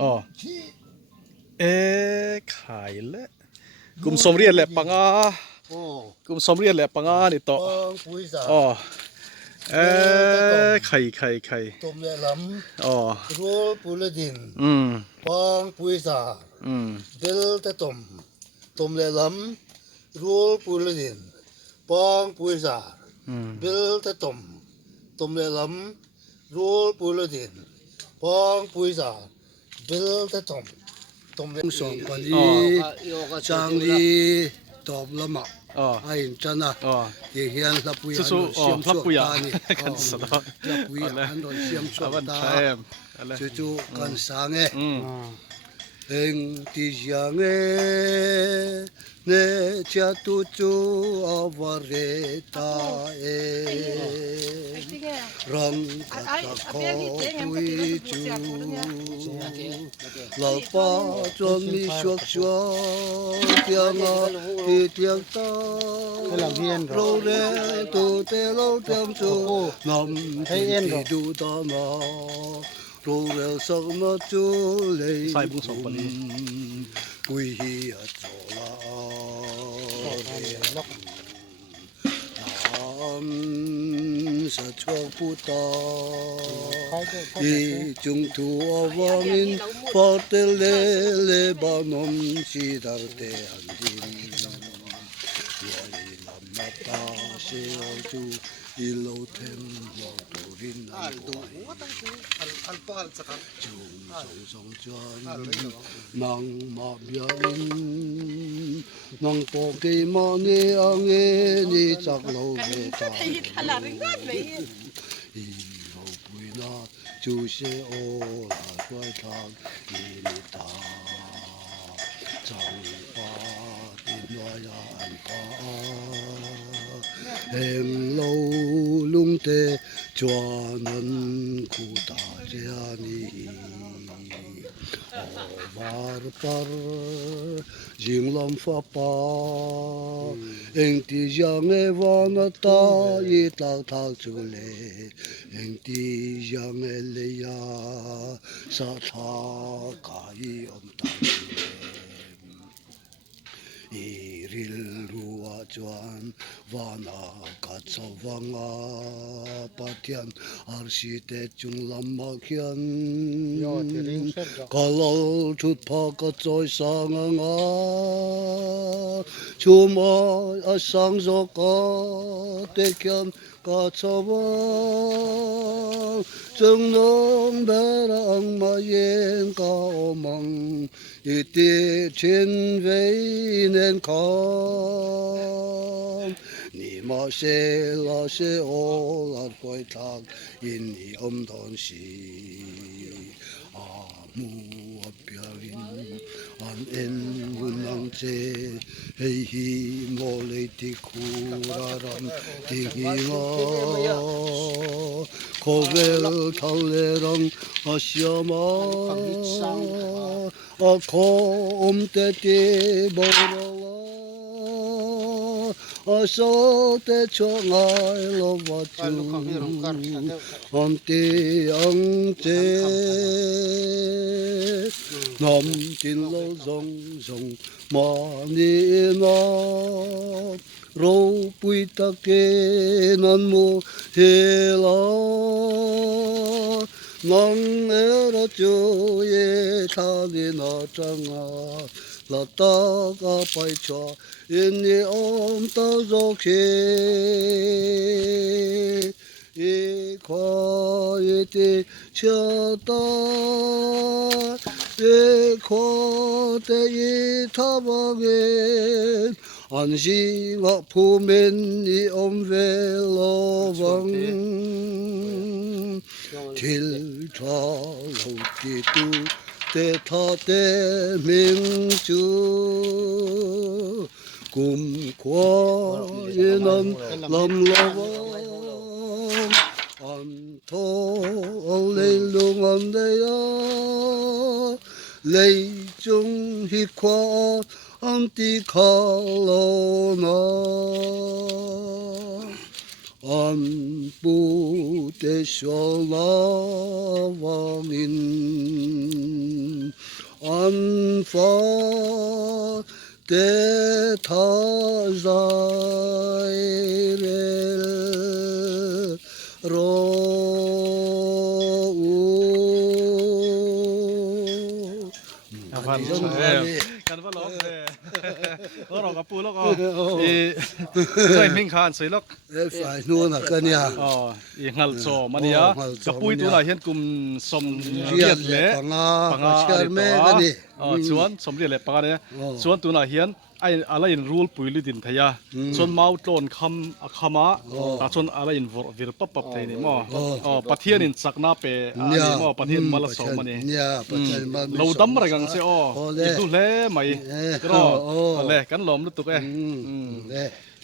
อ๋อขายแล้วกลุ่มสมเรียนแหละปังกลุ่มสมเรียนแหละปังนี่ต่ออ๋อไข่ต้มเลือดล้อ๋อำโรลปูเลดินปองปุยสาเดลตะต้มเลือดล้ำโรลปูเลดินปองปุยสาเดลตะต้มเลือดล้ำโรลปูเลดินปองปุยสาเดลตะต้มเลือดสองคนนี้จางลีตอบละมาไอ้จันนะที่เฮียนลับปุยอันเสียมชั่วตานี่ลับปุยอันโดนเสียมชั่วตาจู่ๆกันสังเองที่ยังเนจะจู่ๆอวาเรตารังกัตขอปุยจูลาป้าจนมีชวกชวกเตียงที่เตียงตาเราเรตุเตเราเตียงจูนำที่ดูตามาเราเรสักมาจูเลยปุยฮีอัจฉริสะชวกพุตาอีจุงทัววังอินปอเตเลเลบานอมชีดาร์เตอันดินวาลีลามาตาเชอจูอิโลเทมวาตูรินอัลโตจุงสงจวนนังมาเบียนนังโปเกมอนเนอังเอนี่จักโลเวตาอีโลปุยนาจูเชโอลาช่วยทางอีนิตาจังปาตินวายอันกาเอ็มโลลุงเตจวนนันคูตาเจานีวาร์ปาร์จิงลมฟ้าป่าเอ็งที่ยังเอวานาตาอีทักทักจุเลเอ็งที่ยังเอเลียสะทากายอมตาอีริลรัวจวนวานากัดสว่างปัทยันอาร์ชิเตจุงลำมาเขียนกาลชุดพากระจอยสังชูมาอสังโจกเตเขียนกัดสว่างจึงน้องเบรังมาเย็นกาอมังอีติชินเวnen kam ni ma se la se olar poi tag in ni omdon si amu apyarin an en unang che hei hi mole ti kuraram ti ma kovel thallerang asyama akom te te borala aso te chongai lo vachu ante ang che nam tin lo zong zong ma ni na ro pui ta ke nan mo he la nang era choye thani na changa la ta ka pai cha in ni om ta zo khe e kho ye te cha ta e kho te ye tha ba ge an ji wa phu men ni om ve lo vang til tra lo ki tu te tha te minh chu cùng qua yên an lâm lo an tho lê lung an đây lê chung hi qua an ti kha lo na an pu te shol la wangin an fa te tha zai rel ro u กันว่าร้องเลยก็ร้องกับปูแล้วก็อีเคยมิ่งคานสวยแล้ว e fai nu na ka nia อ๋ออีหัลโซมันเนี่ยกับปุ้ยตัวไหนเห็นกลุ่มสมเรี ria ยน le เละ panga char me ka ni อ๋อชวนสมเรียนเละปะกันเนี่ยชวนตัวไหนเห็นไอ้อะไรอินรูลปุยลิดินทยาชวนเมาโจนคำมาแต่ชวนอะไรอินวิรปับไทยนี่มั้งอ๋อปะเทียนินสักนาเปอันนี้มั้งปะเทียนมาละสองมันนี่ nia pa chal ma เราดำอะไรกันเสียอ๋อดูเล่ไหมก็เล่กันหลอมลุตุกเอ้ le